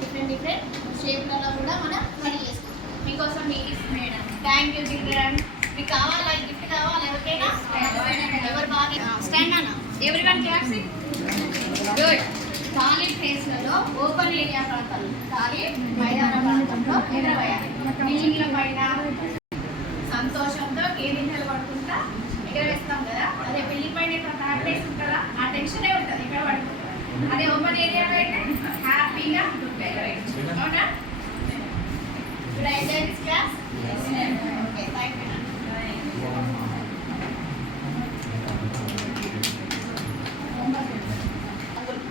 Different different షేప్లలో కూడా మనం రెడీ చేసుకుంటాం. మీకోసం మేడం థ్యాంక్ యూ చిల్డ్రన్. మీకు కావాలా గిఫ్ట్ కావాలా ఎవరికైనా? ఎవరు బాగా స్టాండ్ అన్న ఎవరి వన్ క్లాప్స్ గుడ్. ఖాళీ ప్లేస్లలో ఓపెన్ ఏరియా ప్రాంతాలు ఖాళీ మైదాన ప్రాంతంలో ఎగరవేయాలి. నీళ్ళ పైన సంతోషంతో కేరింతలు పడుకుంటా ఎగరవేస్తాం కదా, అదే పెళ్లి పైన థర్డ్ ప్లేస్ ఉంటుందా ఆ టెన్షనే ఉంటుంది ఇక్కడ పడుకుంటాం. అదే ఓపెన్ ఏరియాలో అయితే హ్యాపీగా ఎగరవేయచ్చు. అవునా? Should I enjoy this class? Yes, ma'am. Okay, thank you.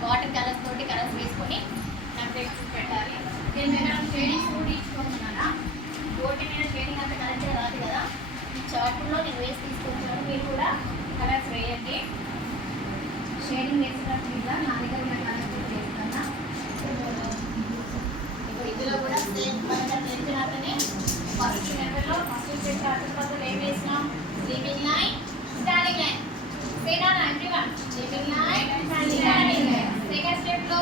Water colours తోటి కలర్స్ వేసుకొని నాకు పెట్టాలి. నేను షేడింగ్స్ కూడా ఇచ్చుకుంటున్నానా, బోర్డు మీద షేడింగ్ అంతా కరెక్ట్గా రాదు కదా, ఈ చార్ట్లో నేను వేసి తీసుకుంటున్నాను. మీరు కూడా కలర్స్ వేయండి. షేడింగ్ వేసినట్టు మీద నా దగ్గర ఉన్న కలర్స్ కూడా వేస్తున్నా. ఇందులో కూడా సేమ్ మనకు తెలిసినట్టునే ఫస్ట్ లెవెల్లో ఫస్ట్ స్టెప్ అటుపక్కల ఏం వేసినాం? Sleeping line, standing line. సేనా everyone, sleeping line, standing line. Second step లో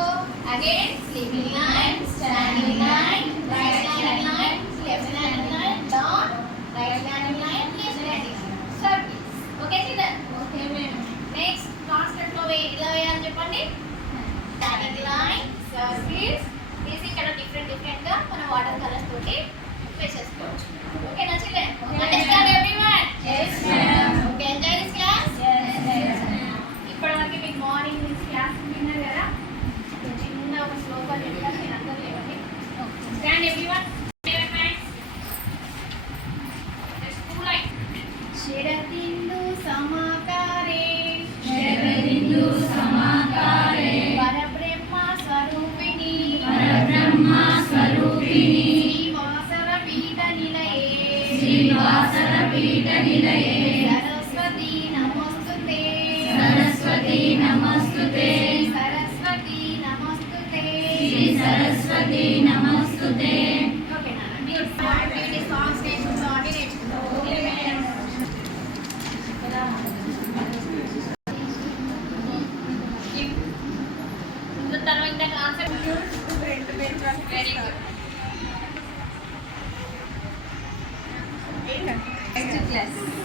again sleeping line, standing line, right standing line, left standing line, down, right standing line, left standing line. Circles. Okay children? Okay madam. Next third step లో ఇలా వేయాలి చెప్పండి. Standing line, circles. తీసి ఇక్కడ different different గా మన water colours తోటి వేసేసుకోవచ్చు. ఓకేనా children? Understand everyone? yes ma'am. Okay, enjoy this class. yes ma'am. ఇప్పటివరకు మీకు మార్నింగ్ నుంచి క్లాస్ విన్నారు కదా, చిన్న ఒక శ్లోకం చెప్తాను, మీరు అందరూ లేవండి. Stand everyone. శరదిందు సమాకారే, శరదిందు సమాకారే, పరబ్రహ్మ స్వరూపిణి, పరబ్రహ్మ స్వరూపిణి, శ్రీవాసర పీఠ నిలయే, శ్రీవాసర పీఠ నిలయే, సరస్వతి నమోస్తుతే, సరస్వతి నమోస్తుతే, సరస్వతి నమోస్తుతే, శ్రీ సరస్వతి నమోస్తుతే. ఓకేనా? మీరు సాంగ్స్ నేర్చుకుంటాం అంటే నేర్చుకుంటాం. Okay madam. Very good. Next class.